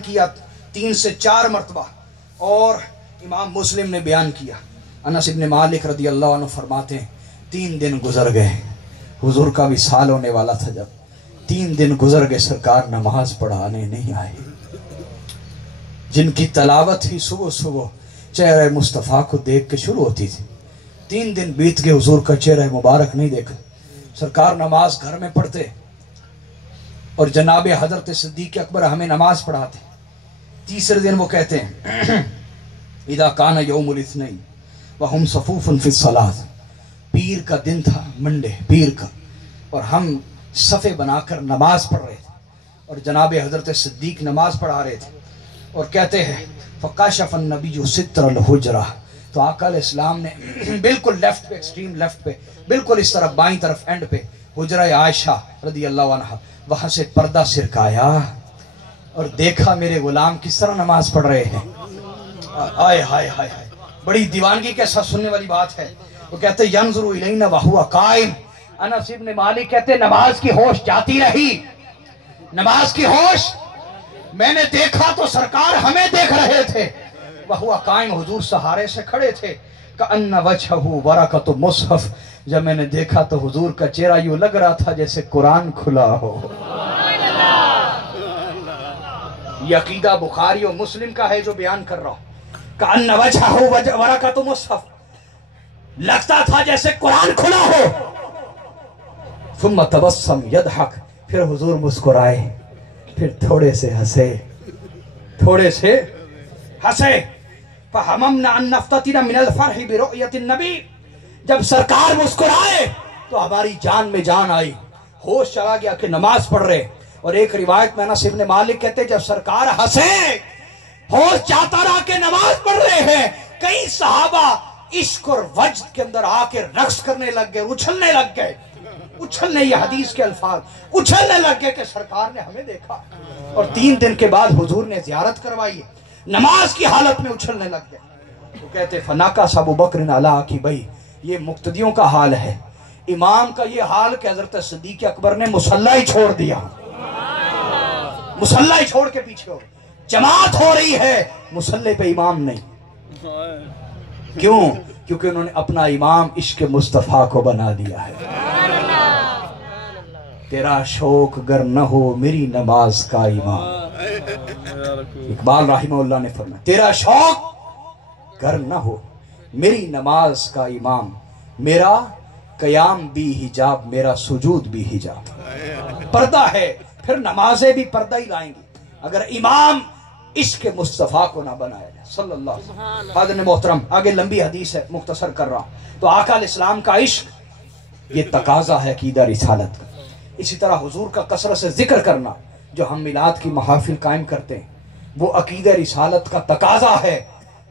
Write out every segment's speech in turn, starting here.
کیا 3 سے 4 مرتبہ، اور امام مسلم نے بیان کیا، انس ابن مالک رضی اللہ عنہ فرماتے ہیں 3 دن گزر گئے، حضور کا بھی سال ہونے والا تھا، جب 3 دن گزر گئے سرکار نماز پڑھانے نہیں آئے، جن کی تلاوت ہی صبح صبح چہرہ مصطفیٰ کو دیکھ کے شروع ہوتی تھی۔ 3 دن بیت گئے، حضور کا چہرہ مبارک نہیں دیکھا، سرکار نماز گھر میں پڑھتے اور جناب حضرت صدیق اکبر ہمیں نماز پڑھاتے۔ تیسرے دن وہ کہتے ہیں اذا کان یوم الاثنین وہم صفوف فی الصلاۃ، پیر کا دن تھا، منڈے پیر کا، اور ہم صفے بنا کر نماز پڑھ رہے تھے اور جناب حضرت صدیق نماز پڑھا رہے تھے، اور کہتے ہیں فکاشف النبی ستر الحجرہ، تو آقا علیہ السلام نے بالکل لیفٹ پہ، ایکسٹریم لیفٹ پہ، بالکل اس طرف بائیں طرف اینڈ پہ حجرہ عائشہ رضی اللہ عنہ، وہاں سے پردہ سرکایا اور دیکھا میرے غلام کس طرح نماز پڑھ رہے ہیں۔ آئے ہائے ہائے ہائے، بڑی دیوانگی کے ساتھ سننے والی بات ہے۔ وہ کہتے ینظر الینا وہو قائم، انس ابن مالک کہتے نماز کی ہوش جاتی رہی، نماز کی ہوش، میں نے دیکھا تو سرکار ہمیں دیکھ رہے تھے، وہو قائم، حضور سہارے سے کھڑے تھے، کأن وجہہ ورقۃ مصحف، جب میں نے دیکھا تو حضور کا چہرہ یوں لگ رہا تھا جیسے قرآن کھلا ہو۔ یہ عقیدہ بخاری و مسلم کا ہے جو بیان کر رہا ہوں، کأن وجہہ ورقۃ مصحف، لگتا تھا جیسے قرآن کھلا ہو۔ ثم تبسم یضحک، پھر حضور مسکرائے، پھر تھوڑے سے ہنسے، تھوڑے سے ہنسے۔ فہممنا ان نفتتن من الفرح برؤیت النبی، جب سرکار مسکرائے تو ہماری جان میں جان آئی، ہوش چلا گیا کہ نماز پڑھ رہے، اور ایک روایت میں انس ابن مالک کہتے جب سرکار ہنسے ہوش جاتا رہا کہ نماز پڑھ رہے ہیں، کئی صحابہ عشق اور وجد کے اندر آ کے رقص کرنے لگ گئے، اچھلنے لگ گئے، اچھلنے، یہ حدیث کے الفاظ، اچھلنے لگ گئے کہ سرکار نے ہمیں دیکھا، اور 3 دن کے بعد حضور نے زیارت کروائی، نماز کی حالت میں اچھلنے لگ گئے۔ وہ کہتے فناکس ابو بکر علی عقبیہ، یہ مقتدیوں کا حال ہے، امام کا یہ حال کہ حضرت صدیق اکبر نے مصلی ہی چھوڑ دیا، مصلی ہی چھوڑ کے پیچھے ہو، جماعت ہو رہی ہے مصلی پہ امام نہیں، کیوں؟ کیونکہ انہوں نے اپنا امام عشق مصطفیٰ کو بنا دیا ہے۔ تیرا شوق گر نہ ہو میری نماز کا امام، اقبال رحمہ اللہ نے فرمایا تیرا شوق گر نہ ہو میری نماز کا امام، میرا قیام بھی حجاب، میرا سجود بھی حجاب، پردہ ہے، پھر نمازیں بھی پردہ ہی لائیں گی اگر امام عشق مصطفیٰ کو نہ بنایا جائے صلی اللہ علیہ وسلم۔ حاضرین محترم، آگے لمبی حدیث ہے، مختصر کر رہا ہوں۔ تو آقا علیہ السلام کا عشق یہ تقاضا ہے عقیدہ رسالت کا۔ اسی طرح حضور کا کثرت سے ذکر کرنا جو ہم میلاد کی محافل قائم کرتے ہیں، وہ عقیدہ رسالت کا تقاضا ہے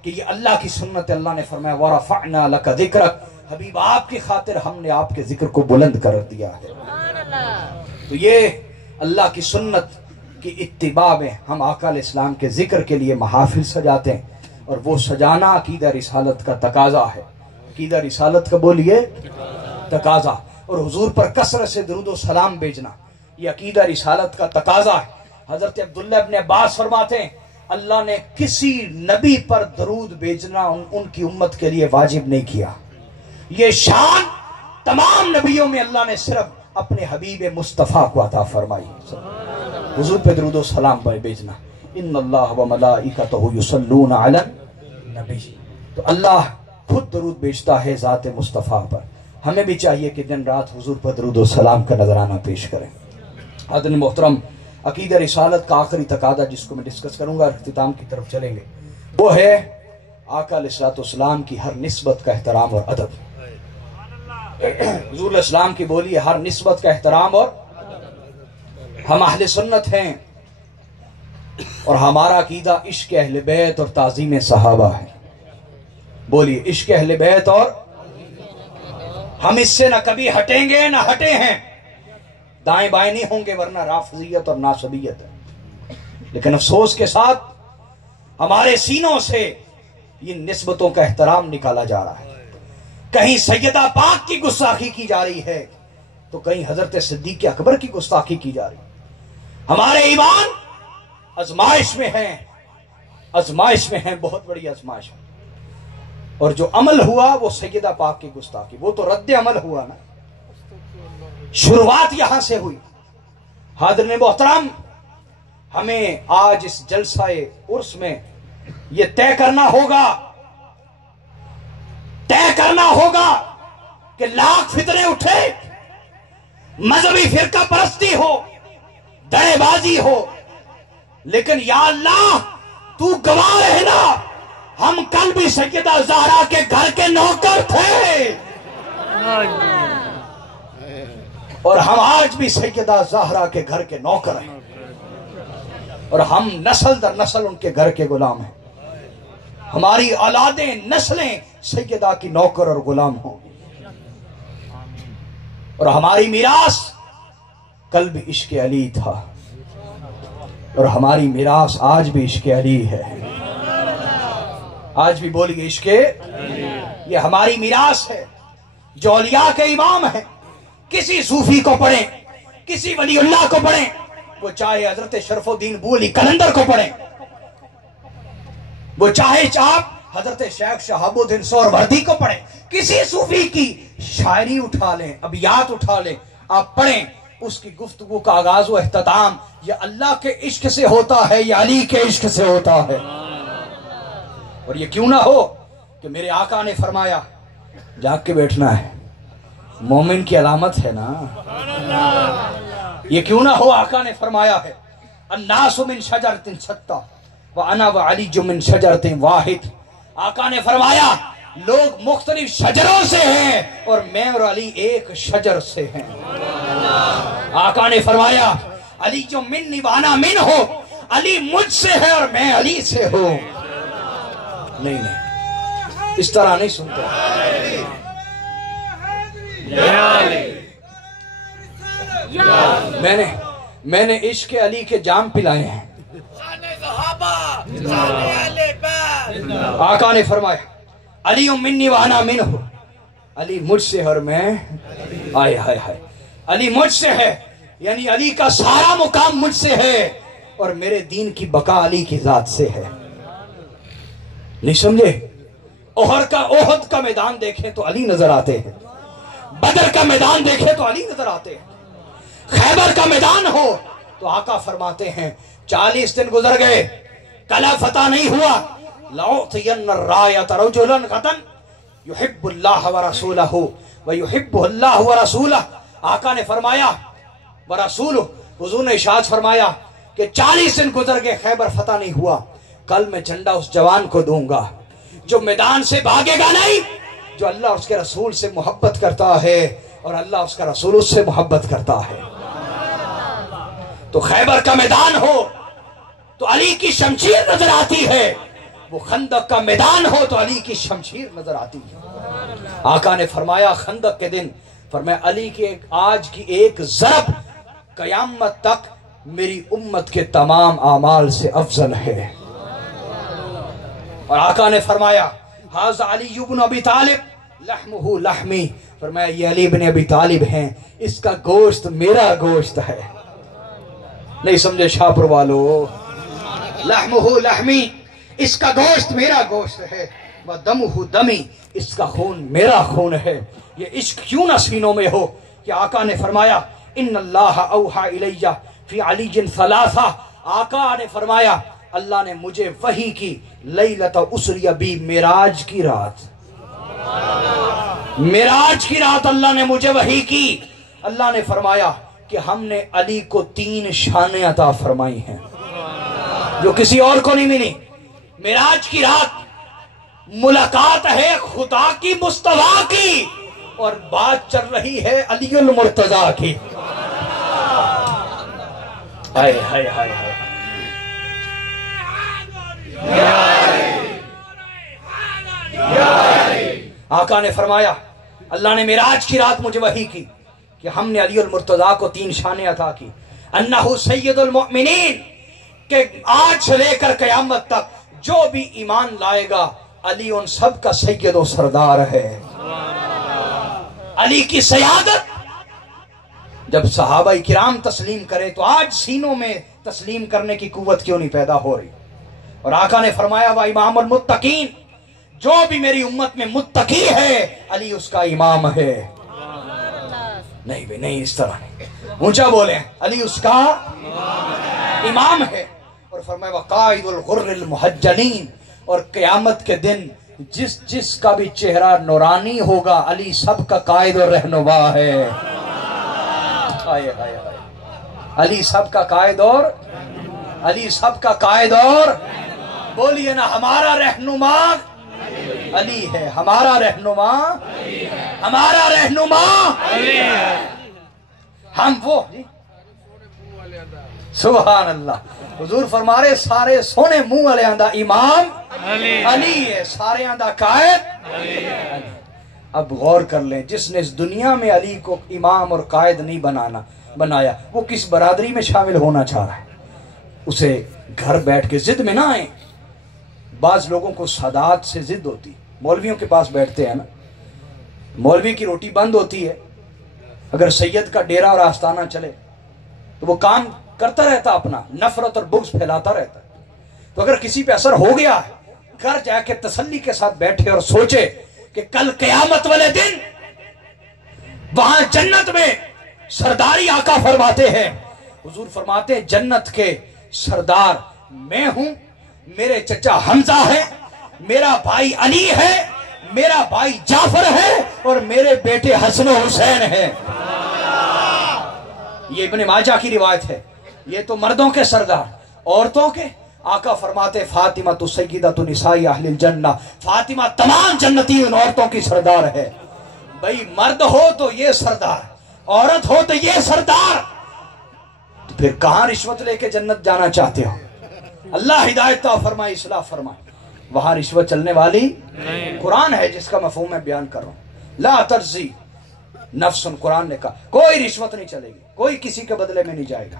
کہ یہ اللہ کی سنت ہے۔ اللہ نے فرمایا وَرَفَعْنَا لَكَ ذِكْرَكَ، حبیب آپ کی خاطر ہم نے آپ کے ذکر کو بلند کر دیا ہے۔ تو یہ اللہ کی سنت کی اتباع میں ہم آقا علیہ السلام کے ذکر کے لیے محافل سجاتے ہیں، اور وہ سجانا عقیدہ رسالت کا تقاضا ہے۔ عقیدہ رسالت کا بولیے تقاضا، اور حضور پر کثرت سے درود و سلام بھیجنا یہ عقیدہ رسالت کا تقاضا ہے۔ حضرت عبداللہ ابن عباس فرماتے ہیں اللہ نے کسی نبی پر درود بھیجنا ان کی امت کے لیے واجب نہیں کیا، یہ شان تمام نبیوں میں اللہ نے صرف اپنے حبیب مصطفیٰ کو عطا فرمائی، حضور پہ درود و سلام بھیجنا۔ ان اللہ و ملائکتہ یصلون علی النبی، تو اللہ خود درود بھیجتا ہے ذات مصطفیٰ پر، ہمیں بھی چاہیے کہ دن رات حضور پر درود و سلام کا نذرانہ پیش کریں۔ حضرت محترم، عقیدہ رسالت کا آخری تقاضا جس کو میں ڈسکس کروں گا، اختتام کی طرف چلیں گے، وہ ہے آقا علیہ السلام کی ہر نسبت کا احترام اور ادب۔ حضور علیہ السلام کی بولی ہر نسبت کا احترام اور، ہم اہل سنت ہیں اور ہمارا عقیدہ عشق اہل بیت اور تعظیم صحابہ ہے۔ بولیے عشق اہل بیت، اور ہم اس سے نہ کبھی ہٹیں گے نہ ہٹے ہیں، دائیں بائیں نہیں ہوں گے ورنہ رافضیت اور ناصبیت ہے۔ لیکن افسوس کے ساتھ ہمارے سینوں سے ان نسبتوں کا احترام نکالا جا رہا ہے، کہیں سیدہ پاک کی گستاخی کی جا رہی ہے تو کہیں حضرت صدیق اکبر کی گستاخی کی جا رہی ہے۔ ہمارے ایمان آزمائش میں ہیں، آزمائش میں ہیں، بہت بڑی آزمائش ہے۔ اور جو عمل ہوا وہ سیدہ پاک کی گستاخی، وہ تو رد عمل ہوا نا، شروعات یہاں سے ہوئی۔ حاضرین محترم، ہمیں آج اس جلسہ عرس میں یہ طے کرنا ہوگا کہ لاکھ فتنے اٹھے، مذہبی فرقہ پرستی ہو، دڑے بازی ہو، لیکن یا اللہ تو گواہ رہنا، ہم کل بھی سیدہ زہرا کے گھر کے نوکر تھے اور ہم آج بھی سیدہ زہرا کے گھر کے نوکر ہیں، اور ہم نسل در نسل ان کے گھر کے غلام ہیں۔ ہماری اولادیں، نسلیں سیدہ کی نوکر اور غلام ہوں، اور ہماری میراث کل بھی عشق علی تھا، اور ہماری میراث آج بھی عشق علی ہے۔ آج بھی بولیے عشق علی، یہ ہماری میراث ہے۔ جو اولیاء کے امام ہیں، کسی صوفی کو پڑھیں، کسی ولی اللہ کو پڑھیں، وہ چاہے حضرت شرف الدین ابو علی قلندر کو پڑھیں، وہ چاہے آپ حضرت شیخ شہاب الدین سہروردی کو پڑھیں، کسی صوفی کی شاعری اٹھا لیں، ابیات اٹھا لیں، آپ پڑھیں، اس کی گفتگو کا آغاز و اختتام یہ اللہ کے عشق سے ہوتا ہے، یہ علی کے عشق سے ہوتا ہے۔ اور یہ کیوں نہ ہو کہ میرے آقا نے فرمایا جاگ کے بیٹھنا ہے، مومن کی علامت ہے نا۔ یہ کیوں نہ ہو، آقا نے فرمایا ہے الناس من شجرۃ شتیٰ وانا وعلی من شجرۃ واحد۔ آقا نے فرمایا لوگ مختلف شجروں سے ہیں اور میں اور علی ایک شجر سے ہیں۔ آقا نے فرمایا علی جو منی وانا من ہو، علی مجھ سے ہے اور میں علی سے ہوں۔ نہیں اس طرح نہیں سنتا۔ میں نے عشق علی کے جام پلائے ہیں۔ آقا نے فرمایا علی منی وانا من ہو، علی مجھ سے اور میں، آئے ہائے ہائے، علی مجھ سے ہے، یعنی علی کا سارا مقام مجھ سے ہے، اور میرے دین کی بقا علی کی ذات سے ہے۔ نہیں سمجھے؟ احد کا میدان دیکھیں تو علی نظر آتے ہیں، بدر کا میدان دیکھیں تو علی نظر آتے ہیں، خیبر کا میدان ہو تو آقا فرماتے ہیں 40 دن گزر گئے، کلا فتح نہیں ہوا، لَأُعْطِيَنَّ الرَّایَةَ رَجُلًا غَدًا يُحِبُّ اللَّهَ وَرَسُولَهُ وَيُحِبُّهُ اللَّهُ وَرَسُولَهُ۔ آقا نے فرمایا وَرَسُولُهُ، حضور نے ارشاد فرمایا کہ 40 دن گزر گئے، خیبر فتح نہیں ہوا، کل میں جھنڈا اس جوان کو دوں گا جو میدان سے بھاگے گا نہیں، جو اللہ اس کے رسول سے محبت کرتا ہے اور اللہ اس کا رسول اس سے محبت کرتا ہے۔ تو خیبر کا میدان ہو تو علی کی شمشیر نظر آتی ہے، وہ خندق کا میدان ہو تو علی کی شمشیر نظر آتی ہے۔ آقا نے فرمایا خندق کے دن، فرمایا علی کے آج کی ایک ضرب قیامت تک میری امت کے تمام اعمال سے افضل ہے۔ اور آقا نے فرمایا ھذا علی بن ابی طالب لحمہ لحمی، فرمایا یہ علی بن ابی طالب ہیں، اس کا گوشت میرا گوشت ہے۔ نہیں سمجھے شاپور والو؟ لحمہ لحمی، اس کا گوشت میرا گوشت ہے، وَدَمُهُ دمی، اس کا خون میرا خون ہے۔ یہ عشق کیوں نہ سینوں میں ہو کہ آقا نے فرمایا ان اللہ اوحا الیہ فی علی ثلاثہ، آقا نے فرمایا اللہ نے مجھے وحی کی لیلۃ اسری بی، معراج کی رات، معراج کی رات اللہ نے مجھے وحی کی۔ اللہ نے فرمایا کہ ہم نے علی کو 3 شانیں عطا فرمائی ہیں جو کسی اور کو نہیں ملی۔ معراج کی رات ملاقات ہے خدا کی مصطفیٰ کی، اور بات چل رہی ہے علی المرتضیٰ کی۔ ہائے ہائے ہائے ہائے، آقا نے فرمایا اللہ نے معراج کی رات مجھے وحی کی کہ ہم نے علی المرتضیٰ کو 3 شانیں عطا کی، انہ سید المؤمنین، کہ آج سے لے کر قیامت تک جو بھی ایمان لائے گا علی ان سب کا سید و سردار ہے۔ علی کی سیادت جب صحابہ کرام تسلیم کرے تو آج سینوں میں تسلیم کرنے کی قوت کیوں نہیں پیدا ہو رہی؟ اور آقا نے فرمایا وا امام المتقین، جو بھی میری امت میں متقی ہے علی اس کا امام ہے۔ نہیں بھئی نہیں، اس طرح نہیں، اونچا بولیں، علی اس کا امام ہے۔ اور فرمایا وقائد الغر المحجلین، اور قیامت کے دن جس جس کا بھی چہرہ نورانی ہوگا علی سب کا قائد اور رہنما ہے۔ علی سب کا قائد اور علی سب کا قائد اور بولیے نا، ہمارا رہنما علی ہے، ہمارا رہنما ہمارا رہنما ہم وہ سبحان اللہ۔ حضور فرما رہے سارے سونے منہ والے آندہ امام علی ہے، سارے آندہ قائد علی۔ اب غور کر لیں، جس نے اس دنیا میں علی کو امام اور قائد نہیں بنایا، وہ کس برادری میں شامل ہونا چاہ رہا ہے؟ اسے گھر بیٹھ کے ضد میں نہ آئیں۔ بعض لوگوں کو سادات سے ضد ہوتی، مولویوں کے پاس بیٹھتے ہیں نا، مولوی کی روٹی بند ہوتی ہے، اگر سید کا ڈیرا اور آستانہ چلے تو وہ کام کرتا رہتا، اپنا نفرت اور بغض پھیلاتا رہتا۔ تو اگر کسی پہ اثر ہو گیا ہے، گھر جا کے تسلی کے ساتھ بیٹھے اور سوچے کہ کل قیامت والے دن وہاں جنت میں سرداری آقا فرماتے ہیں، حضور فرماتے ہیں جنت کے سردار میں ہوں، میرے چچا حمزہ ہے، میرا بھائی علی ہے، میرا بھائی جعفر ہے، اور میرے بیٹے حسن و حسین ہیں۔ یہ ابن ماجہ کی روایت ہے۔ یہ تو مردوں کے سردار، عورتوں کے آقا فرماتے فاطمہ تو سیدۃ نساء اہل الجنہ، فاطمہ تمام جنتی ان عورتوں کی سردار ہے۔ بھئی مرد ہو تو یہ سردار، عورت ہو تو یہ سردار، تو پھر کہاں رشوت لے کے جنت جانا چاہتے ہو؟ اللہ ہدایت عطا فرمائے، اصلاح فرمائے۔ وہاں رشوت چلنے والی قرآن ہے جس کا مفہوم میں بیان کر رہا ہوں۔ لا ترضی نفس، قرآن نے کہا کوئی رشوت نہیں چلے گی، کوئی کسی کے بدلے میں نہیں جائے گا،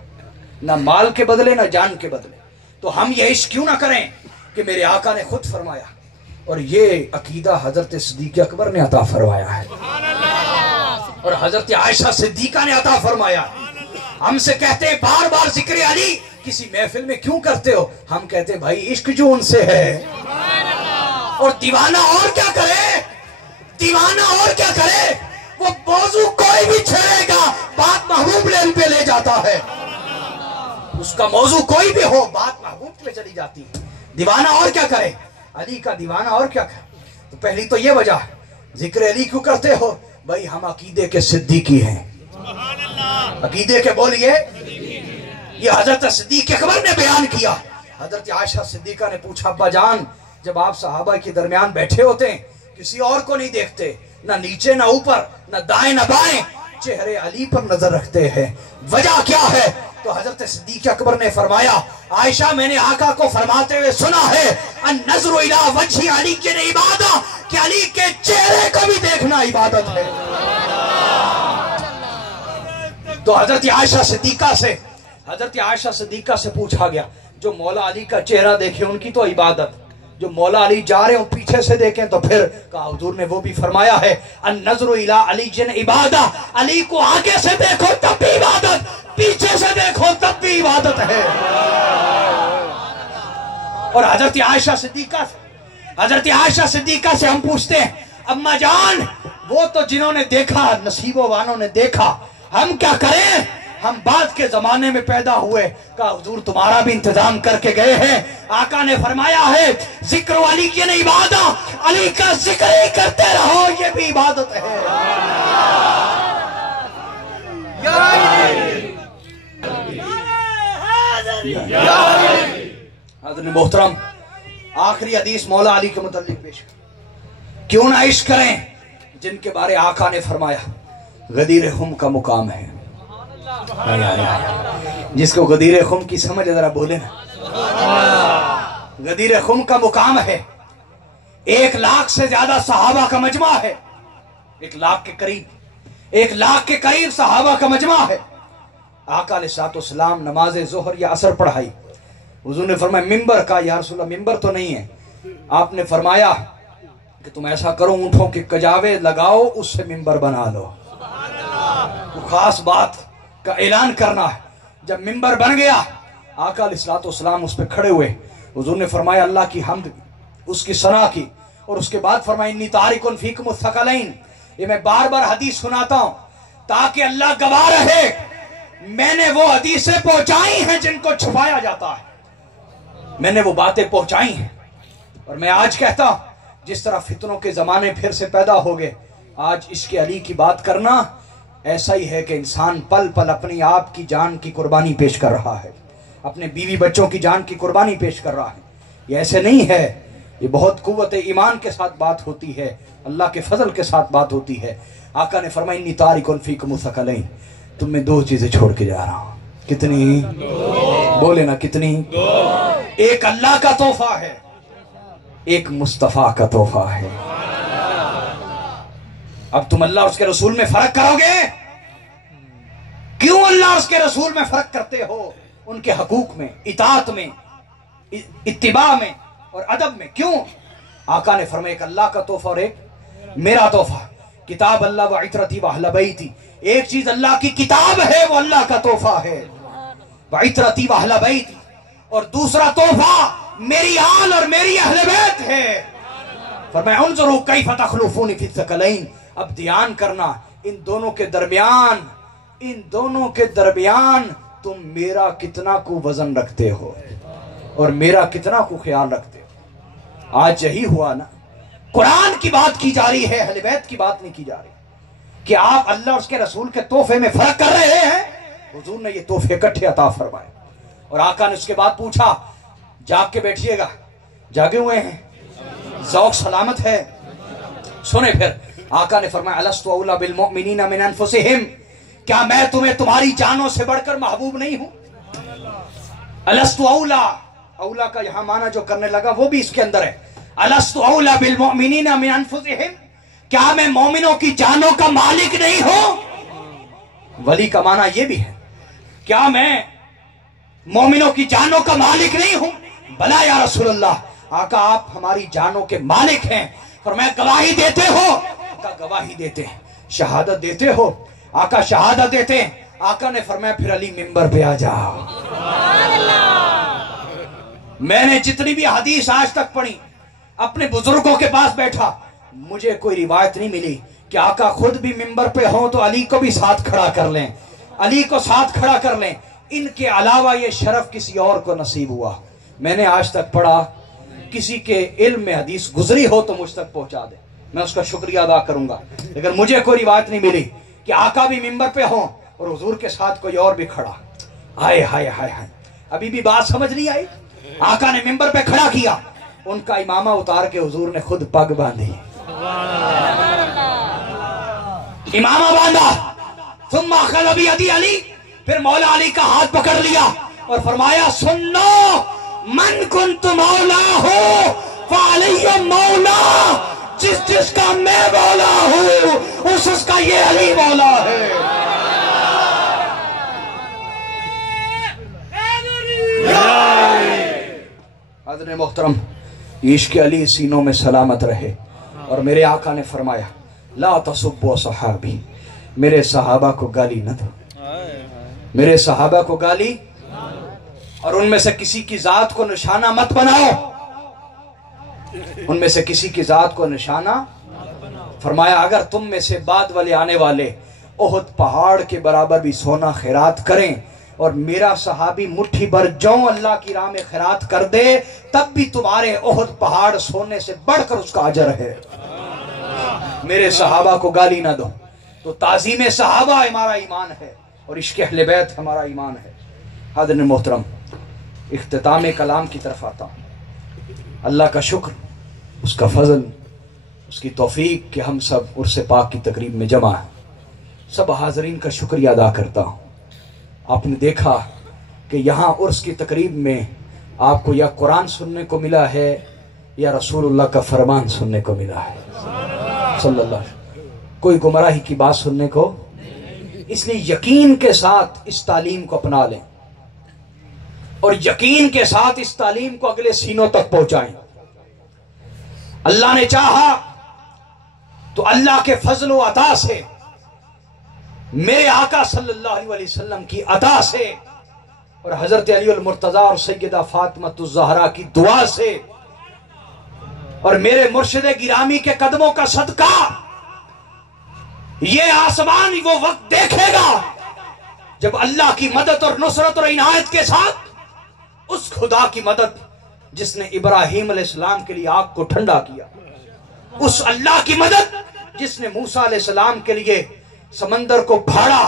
نہ مال کے بدلے نہ جان کے بدلے۔ تو ہم یہ عشق کیوں نہ کریں کہ میرے آقا نے خود فرمایا، اور یہ عقیدہ حضرت صدیق اکبر نے عطا فرمایا ہے، اور حضرت عائشہ صدیقہ نے عطا فرمایا۔ ہم سے کہتے ہیں بار بار ذکر علی کسی محفل میں کیوں کرتے ہو؟ ہم کہتے ہیں بھائی عشق جو ان سے ہے، اور دیوانہ اور کیا کرے، دیوانہ اور کیا کرے، وہ موضوع کوئی بھی چھیڑے گا بات محبوب لیول پہ لے جاتا ہے، اس کا موضوع کوئی بھی ہو بات محبوب پہ چلی جاتی ہے۔ دیوانہ اور کیا کرے، علی کا دیوانہ اور کیا کرے؟ تو پہلی تو یہ وجہ، ذکر علی کیوں کرتے ہو؟ بھائی ہم عقیدے کے صدیقی ہیں، عقیدے کے بولیے، یہ حضرت صدیق اکبر نے بیان کیا۔ حضرت عائشہ صدیقہ نے پوچھا ابا جان، جب آپ صحابہ کے درمیان بیٹھے ہوتے ہیں کسی اور کو نہیں دیکھتے، نہ نیچے نہ اوپر، نہ دائیں نہ بائیں، چہرے علی پر نظر رکھتے ہیں، وجہ کیا ہے؟ تو حضرت صدیق اکبر نے فرمایا عائشہ میں نے آقا کو فرماتے ہوئے سنا ہے النظر الی وجہ علی کی عبادت، کہ علی کے چہرے کو بھی دیکھنا عبادت ہے۔ تو حضرت عائشہ صدیقہ سے پوچھا گیا جو مولا علی کا چہرہ دیکھے ان کی تو عبادت، جو مولا علی جا رہے ہوں پیچھے سے دیکھیں تو پھر کہا حضور نے وہ بھی فرمایا ہے النظر الی علی جن عبادت، علی کو آگے سے دیکھو تب بھی عبادت، پیچھے سے دیکھو تب بھی عبادت ہے۔ اور حضرت عائشہ صدیقہ سے ہم پوچھتے ہیں اماں جان وہ تو جنہوں نے دیکھا، نصیبوں والوں نے دیکھا، ہم کیا کریں؟ ہم بعد کے زمانے میں پیدا ہوئے، کہا حضور تمہارا بھی انتظام کر کے گئے ہیں۔ آقا نے فرمایا ہے ذکر علی کی نہیں عبادت، علی کا ذکر ہی کرتے رہو یہ بھی عبادت ہے۔ حضرت محترم آخری حدیث مولا علی کے متعلق پیش کیوں نہ عشق کریں جن کے بارے آقا نے فرمایا غدیر خم کا مقام ہے۔ جس کو غدیر خم کی سمجھ ذرا بولے نا، غدیر خم کا مقام ہے، 1,00,000 سے زیادہ صحابہ کا مجمع ہے، 1,00,000 کے قریب صحابہ کا مجمع ہے۔ آقا علیہ السلام نماز ظہر یا عصر پڑھائی، حضور نے فرمایا ممبر کا، یا رسول اللہ ممبر تو نہیں ہے، آپ نے فرمایا کہ تم ایسا کرو اونٹوں کے کجاوے لگاؤ اس سے ممبر بنا لو، تو خاص بات کا اعلان کرنا ہے۔ جب ممبر بن گیا آقا علیہ الصلوۃ والسلام اس پہ کھڑے ہوئے، حضور نے فرمایا اللہ کی حمد کی، اس کی ثنا کی، اور اس کے بعد فرمایا انی تارک فیکم الثقلین۔ یہ میں بار بار حدیث سناتا ہوں تاکہ اللہ گواہ رہے، میں نے وہ حدیثیں پہنچائی ہیں جن کو چھپایا جاتا ہے، میں نے وہ باتیں پہنچائی ہیں۔ اور میں آج کہتا ہوں جس طرح فتنوں کے زمانے پھر سے پیدا ہو گئے، آج عشق علی کی بات کرنا ایسا ہی ہے کہ انسان پل پل اپنی آپ کی جان کی قربانی پیش کر رہا ہے، اپنے بیوی بچوں کی جان کی قربانی پیش کر رہا ہے۔ یہ ایسے نہیں ہے، یہ بہت قوت ایمان کے ساتھ بات ہوتی ہے، اللہ کے فضل کے ساتھ بات ہوتی ہے۔ آقا نے فرمایا انی تارک فیکم الثقلین، تم میں دو چیزیں چھوڑ کے جا رہا ہوں۔ کتنی؟ بولے نا کتنی؟ ایک اللہ کا تحفہ ہے، ایک مصطفیٰ کا تحفہ ہے۔ اب تم اللہ اور اس کے رسول میں فرق کرو گے؟ کیوں اللہ اور اس کے رسول میں فرق کرتے ہو؟ ان کے حقوق میں، اطاعت میں، اتباع میں اور ادب میں کیوں؟ آقا نے فرمایا ایک اللہ کا تحفہ اور ایک میرا تحفہ، کتاب اللہ و عطرتی و اہل بیتی۔ ایک چیز اللہ کی کتاب ہے، وہ اللہ کا تحفہ ہے، و عطرتی و اہل بیتی، اور دوسرا تحفہ میری آل اور میری اہل بیت ہے۔ فرمایا انظروا کیف تخلفون فی الثقلین، اب دھیان کرنا ان دونوں کے درمیان تم میرا کتنا کو وزن رکھتے ہو اور میرا کتنا کو خیال رکھتے ہو۔ آج یہی ہوا نا، قرآن کی بات کی جا رہی ہے، اہل بیت کی بات نہیں کی جا رہی کہ آپ اللہ اور اس کے رسول کے تحفے میں فرق کر رہے ہیں۔ حضور نے یہ تحفے اکٹھے عطا فرمائے، اور آقا نے اس کے بعد پوچھا جاگ کے بیٹھیے گا، جاگے ہوئے ہیں، ذوق سلامت ہے؟ سنیں پھر آقا نے فرمایا الست اولی بالمؤمنین من انفسہم، کیا میں تمہیں تمہاری جانوں سے بڑھ کر محبوب نہیں ہوں؟ الست اولی، اولا کا یہاں معنی جو کرنے لگا وہ بھی اس کے اندر ہے۔ الست اولی بالمؤمنین من انفسہم، کیا میں مومنوں کی جانوں کا مالک نہیں ہوں؟ ولی کا معنی یہ بھی ہے، کیا میں مومنوں کی جانوں کا مالک نہیں ہوں؟ بلا یا رسول اللہ، آقا آپ ہماری جانوں کے مالک ہیں۔ فرمایا گواہی دیتے ہو؟ آقا گواہی دیتے ہیں۔ شہادت دیتے ہو؟ آقا شہادت دیتے ہیں۔ آقا نے فرمایا پھر علی ممبر پہ آ جاؤ۔ میں نے جتنی بھی حدیث آج تک پڑھی، اپنے بزرگوں کے پاس بیٹھا، مجھے کوئی روایت نہیں ملی کہ آقا خود بھی ممبر پہ ہوں تو علی کو بھی ساتھ کھڑا کر لیں، علی کو ساتھ کھڑا کر لیں۔ ان کے علاوہ یہ شرف کسی اور کو نصیب ہوا، میں نے آج تک پڑھا۔ کسی کے علم میں حدیث گزری ہو تو مجھ تک پہنچا دے، میں اس کا شکریہ ادا کروں گا، لیکن مجھے کوئی روایت نہیں ملی کہ آقا بھی ممبر پہ ہوں اور حضور کے ساتھ کوئی اور بھی کھڑا۔ ہائے ہائے ہائے ہائے، ابھی بھی بات سمجھ نہیں آئی؟ آقا نے ممبر پہ کھڑا کیا، ان کا امامہ اتار کے حضور نے خود پگ باندھی، امامہ باندھا، ثم اخذ بیدی علی، پھر مولا علی کا ہاتھ پکڑ لیا اور فرمایا سن لو، من کنت مولا ہو فعلی مولا، جس کا میں مولا ہوں اس کا یہ علی مولا ہے۔ حضرت محترم، عشق علی سینوں میں سلامت رہے، اور میرے آقا نے فرمایا لا تسبوا صحابی، میرے صحابہ کو گالی نہ دو، میرے صحابہ کو گالی، اور ان میں سے کسی کی ذات کو نشانہ مت بناؤ، ان میں سے کسی کی ذات کو نشانہ۔ فرمایا اگر تم میں سے بعد والے آنے والے احد پہاڑ کے برابر بھی سونا خیرات کریں اور میرا صحابی مٹھی بھر جوں اللہ کی راہ میں خیرات کر دے، تب بھی تمہارے احد پہاڑ سونے سے بڑھ کر اس کا اجر ہے۔ میرے صحابہ کو گالی نہ دو، تو تعظیم صحابہ ہمارا ایمان ہے اور عشق اہل بیت ہمارا ایمان ہے۔ حاضرین محترم، اختتام کلام کی طرف آتا ہوں۔ اللہ کا شکر، اس کا فضل، اس کی توفیق کہ ہم سب عرس پاک کی تقریب میں جمع ہیں۔ سب حاضرین کا شکریہ ادا کرتا ہوں۔ آپ نے دیکھا کہ یہاں عرس کی تقریب میں آپ کو یا قرآن سننے کو ملا ہے یا رسول اللہ کا فرمان سننے کو ملا ہے صلی اللہ علیہ وسلم، کوئی گمراہی کی بات سننے کو۔ اس لیے یقین کے ساتھ اس تعلیم کو اپنا لیں اور یقین کے ساتھ اس تعلیم کو اگلے سینوں تک پہنچائیں۔ اللہ نے چاہا تو اللہ کے فضل و عطا سے، میرے آقا صلی اللہ علیہ وسلم کی عطا سے اور حضرت علی المرتضیٰ اور سیدہ فاطمہ الزہرا کی دعا سے اور میرے مرشد گرامی کے قدموں کا صدقہ یہ آسمان وہ وقت دیکھے گا جب اللہ کی مدد اور نصرت اور عنایت کے ساتھ اس خدا کی مدد جس نے ابراہیم علیہ السلام کے لیے آگ کو ٹھنڈا کیا، اس اللہ کی مدد جس نے موسیٰ علیہ السلام کے لیے سمندر کو پھاڑا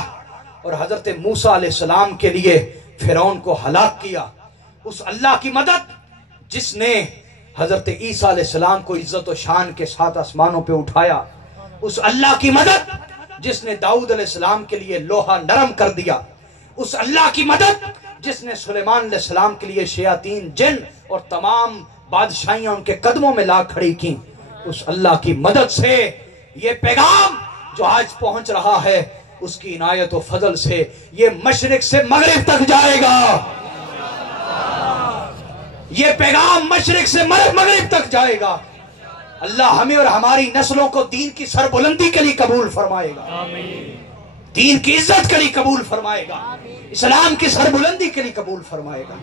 اور حضرت موسیٰ علیہ السلام کے لیے فرعون کو ہلاک کیا، اس اللہ کی مدد جس نے حضرت عیسیٰ علیہ السلام کو عزت و شان کے ساتھ آسمانوں پہ اٹھایا، اس اللہ کی مدد جس نے داؤد علیہ السلام کے لیے لوہا نرم کر دیا، اس اللہ کی مدد جس نے سلیمان علیہ السلام کے لیے شیاطین جن اور تمام بادشاہیاں ان کے قدموں میں لا کھڑی کی، اس اللہ کی مدد سے یہ پیغام جو آج پہنچ رہا ہے اس کی عنایت و فضل سے یہ مشرق سے مغرب تک جائے گا، یہ پیغام مشرق سے مغرب تک جائے گا۔ اللہ ہمیں اور ہماری نسلوں کو دین کی سربلندی کے لیے قبول فرمائے گا، دین کی عزت کے لیے قبول فرمائے گا، اسلام کی سربلندی کے لیے قبول فرمائے گا۔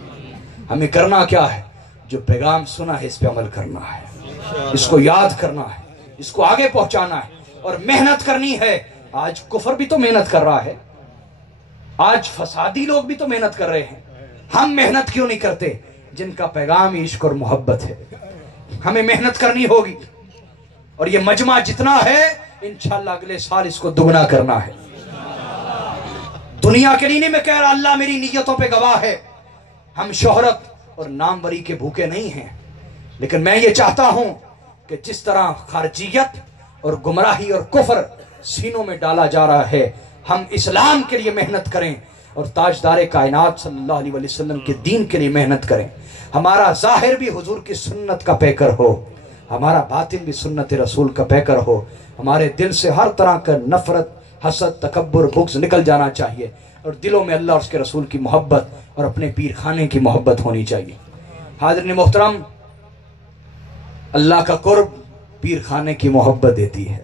ہمیں کرنا کیا ہے؟ جو پیغام سنا ہے اس پہ عمل کرنا ہے، اس کو یاد کرنا ہے، اس کو آگے پہنچانا ہے اور محنت کرنی ہے۔ آج کفر بھی تو محنت کر رہا ہے، آج فسادی لوگ بھی تو محنت کر رہے ہیں، ہم محنت کیوں نہیں کرتے؟ جن کا پیغام عشق اور محبت ہے۔ ہمیں محنت کرنی ہوگی اور یہ مجمع جتنا ہے انشاءاللہ اگلے سال اس کو دگنا کرنا ہے۔ دنیا کے لیے نہیں میں کہہ رہا، اللہ میری نیتوں پہ گواہ ہے، ہم شہرت اور ناموری کے بھوکے نہیں ہیں، لیکن میں یہ چاہتا ہوں کہ جس طرح خارجیت اور گمراہی اور کفر سینوں میں ڈالا جا رہا ہے، ہم اسلام کے لیے محنت کریں اور تاجدار کائنات صلی اللہ علیہ وسلم کے دین کے لیے محنت کریں۔ ہمارا ظاہر بھی حضور کی سنت کا پیکر ہو، ہمارا باطن بھی سنت رسول کا پیکر ہو، ہمارے دل سے ہر طرح کا نفرت، حسد، تکبر، بغض نکل جانا چاہیے اور دلوں میں اللہ اور اس کے رسول کی محبت اور اپنے پیر خانے کی محبت ہونی چاہیے۔ حاضرین محترم، اللہ کا قرب پیر خانے کی محبت دیتی ہے،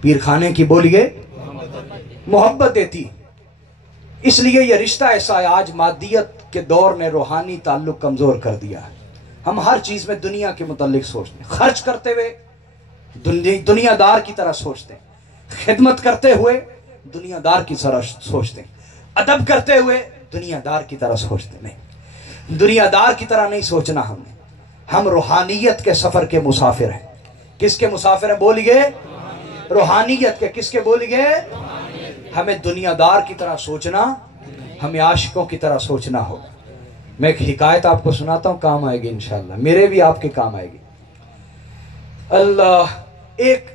پیر خانے کی بولیے محبت دیتی، اس لیے یہ رشتہ ایسا ہے۔ آج مادیت کے دور نے روحانی تعلق کمزور کر دیا ہے، ہم ہر چیز میں دنیا کے متعلق سوچتے ہیں، خرچ کرتے ہوئے دنیا دار کی طرح سوچتے ہیں، خدمت کرتے ہوئے دنیا دار کی طرح سوچتے ہیں، ادب کرتے ہوئے دنیا دار کی طرح سوچتے نہیں، دنیا دار کی طرح نہیں سوچنا ہم روحانیت کے سفر کے مسافر ہیں۔ کس کے مسافر ہیں بولیے؟ روحانیت کے۔ کس کے بولیے؟ ہمیں دنیا دار کی طرح سوچنا، ہمیں عاشقوں کی طرح سوچنا ہوگا۔ میں ایک حکایت آپ کو سناتا ہوں، کام آئے گی انشاءاللہ، میرے بھی آپ کے کام آئے گی۔ اللہ، ایک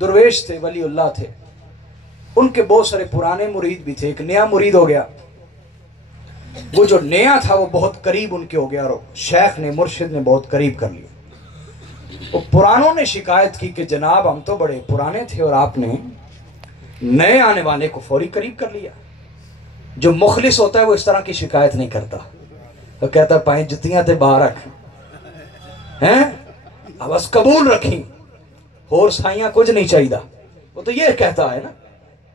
درویش تھے، ولی اللہ تھے، ان کے بہت سارے پرانے مرید بھی تھے، ایک نیا مرید ہو گیا۔ وہ جو نیا تھا وہ بہت قریب ان کے ہو گیا اور شیخ نے، مرشد نے بہت قریب کر لیا۔ وہ پرانوں نے شکایت کی کہ جناب ہم تو بڑے پرانے تھے اور آپ نے نئے آنے والے کو فوری قریب کر لیا۔ جو مخلص ہوتا ہے وہ اس طرح کی شکایت نہیں کرتا، وہ کہتا پائیں جتیاں تے باہر رکھ ہیں، اب بس قبول رکھیں، اور سائیاں کچھ نہیں چاہیے۔ وہ تو یہ کہتا ہے نا،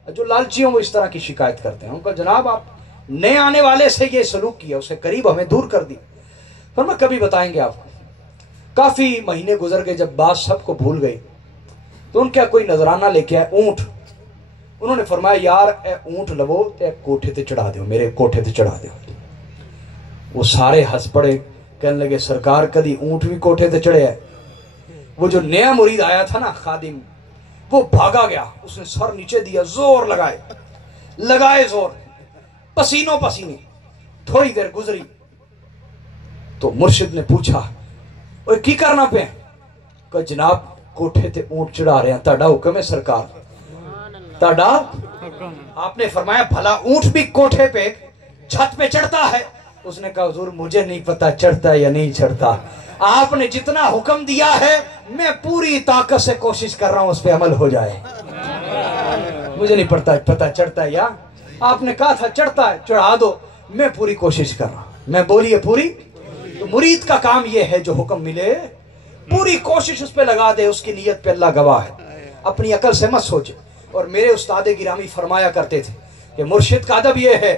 جو لالچی ہوں وہ اس طرح کی شکایت کرتے ہیں۔ ان کو جناب آپ نئے آنے والے سے یہ سلوک کیا، اسے قریب ہمیں دور کر دی۔ فرمایا کبھی بتائیں گے آپ کو۔ کافی مہینے گزر گئے، جب بات سب کو بھول گئی تو ان کا کوئی نذرانہ لے کے آئے، اونٹ۔ انہوں نے فرمایا یار اے اونٹ لو تے کوٹھے تے چڑھا دیو، میرے کوٹھے تے چڑھا دیو۔ وہ سارے ہنس پڑے، کہنے لگے سرکار کدی اونٹ بھی کوٹھے تے چڑھے ہے؟ وہ جو نیا مرید آیا تھا نا خادم، وہ بھاگا گیا، اس نے سر نیچے دیا، زور لگائے زور، پسینوں پسینے۔ تھوڑی دیر گزری تو مرشد نے پوچھا اوے کی کرنا پہ؟ کہ جناب کوٹھے تے اونٹ چڑھا رہے ہیں، تہاڈا حکم ہے سرکار، تہاڈا۔ آپ نے فرمایا بھلا اونٹ بھی کوٹھے پہ چھت پہ چڑھتا ہے؟ اس نے کہا حضور مجھے نہیں پتا چڑھتا ہے یا نہیں چڑھتا، آپ نے جتنا حکم دیا ہے میں پوری طاقت سے کوشش کر رہا ہوں اس پہ عمل ہو جائے۔ مجھے نہیں پتا چڑھتا ہے یا آپ نے کہا تھا چڑھتا ہے، چڑھا دو، میں پوری کوشش کر رہا ہوں۔ میں بولیے پوری۔ تو مرید کا کام یہ ہے جو حکم ملے پوری کوشش اس پہ لگا دے، اس کی نیت پہ اللہ گواہ ہے، اپنی عقل سے مت سوچے۔ اور میرے استاد گرامی فرمایا کرتے تھے کہ مرشد کا ادب یہ ہے